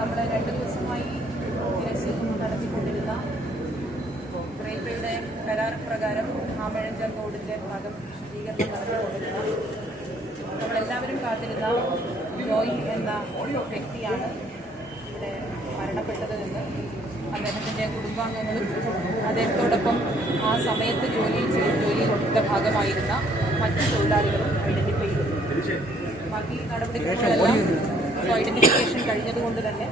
നമ്മൾ 2 ദിവസമായി തിരച്ചിൽ നടത്തിക്കൊണ്ടിരുന്ന റെയിൽവേയുടെ കരാർ പ്രകാരം ആമഴഞ്ചൽ റോഡിൻ്റെ ഭാഗം ശുചീകരണം നടത്തിക്കൊണ്ടിരുന്ന നമ്മളെല്ലാവരും കാത്തിരുന്ന ജോയി എന്ന വ്യക്തിയാണ് ഇവിടെ മരണപ്പെട്ടത് എന്ന് അദ്ദേഹത്തിൻ്റെ കുടുംബാംഗങ്ങളും അദ്ദേഹത്തോടൊപ്പം ആ സമയത്ത് ജോലിയുടെ ഭാഗമായിരുന്ന മറ്റ് തൊഴിലാളികളും ഐഡൻറ്റിഫൈ ചെയ്തു. ബാക്കി നടപടിക്രമങ്ങളെല്ലാം ഐഡൻറ്റിഫിക്കേഷൻ കഴിഞ്ഞതുകൊണ്ട് തന്നെ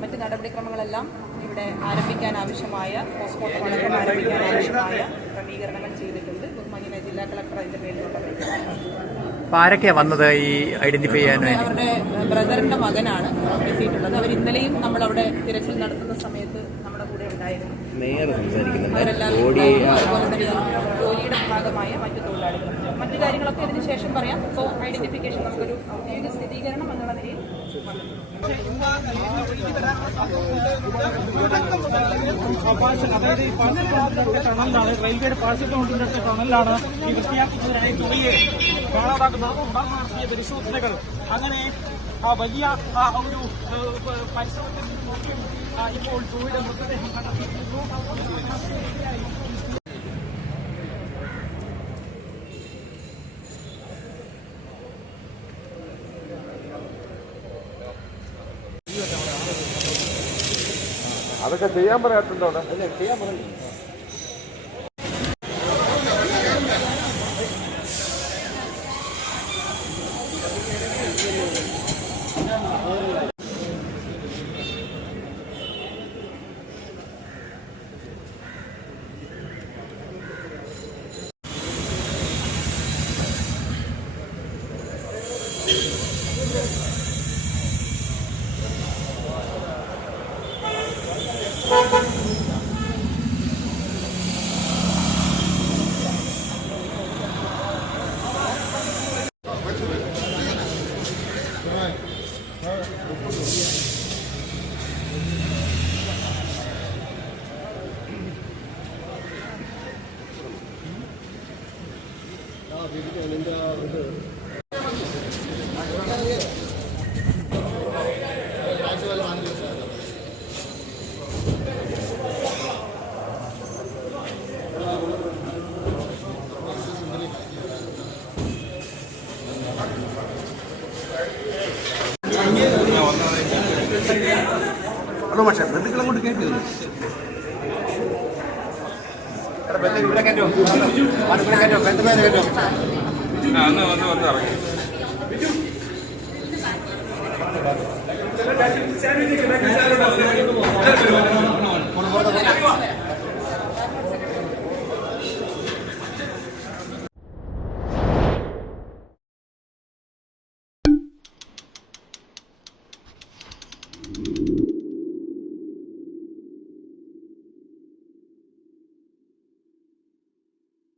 മറ്റ് നടപടിക്രമങ്ങളെല്ലാം ഇവിടെ ആരംഭിക്കാൻ ആവശ്യമായ പോസ്റ്റ്മോർട്ടം അടക്കം ആരംഭിക്കാൻ ആവശ്യമായ ക്രമീകരണങ്ങൾ ചെയ്തിട്ടുണ്ട്. ബഹുമാന്യനായ ജില്ലാ കളക്ടർ അതിൻ്റെ പേരിലുള്ള ആരൊക്കെയാണ് വന്നത് ഈ ഐഡന്റിഫൈ ചെയ്യാൻ? അവരുടെ ബ്രദറിന്റെ മകനാണ് എത്തിയിട്ടുള്ളത്. അവർ ഇന്നലെയും നമ്മളവിടെ തിരച്ചിൽ നടത്തുന്ന സമയത്ത് നമ്മുടെ കൂടെ ഉണ്ടായിരുന്നു. അവരെല്ലാവരും അതുപോലെ തന്നെ ജോലിയുടെ ഭാഗമായ മറ്റു തൊഴിലാളികൾ മറ്റു കാര്യങ്ങളൊക്കെ ഇതിന് ശേഷം പറയാം. സോ ഐഡന്റിഫിക്കേഷൻ നമുക്കൊരു ഔദ്യോഗിക സ്ഥിരീകരണം എന്നുള്ള നിലയിൽ അതായത് ഈ ടണലിലാണ്, റെയിൽവേയുടെ പാഴ്സൽ കൗണ്ടറിന്റെ ടണലിലാണ് ഈ വൃത്തിയാക്കുന്നതിനായി തുണിയെ കാണാതാക്കുന്നത്. നടത്തിയ പരിശോധനകൾ അങ്ങനെ വലിയ ഒരു പരിശ്രമത്തിൽ ഇപ്പോൾ തുണിയുടെ മൃതദേഹം കണ്ടെത്തിയിരുന്നു. അതൊക്കെ ചെയ്യാൻ പറയാത്തുണ്ടോ? അല്ലേ, ചെയ്യാൻ പറഞ്ഞു. പക്ഷേ ബന്ധുക്കൾ അങ്ങോട്ട് കേട്ടു വന്ന് ഇറങ്ങി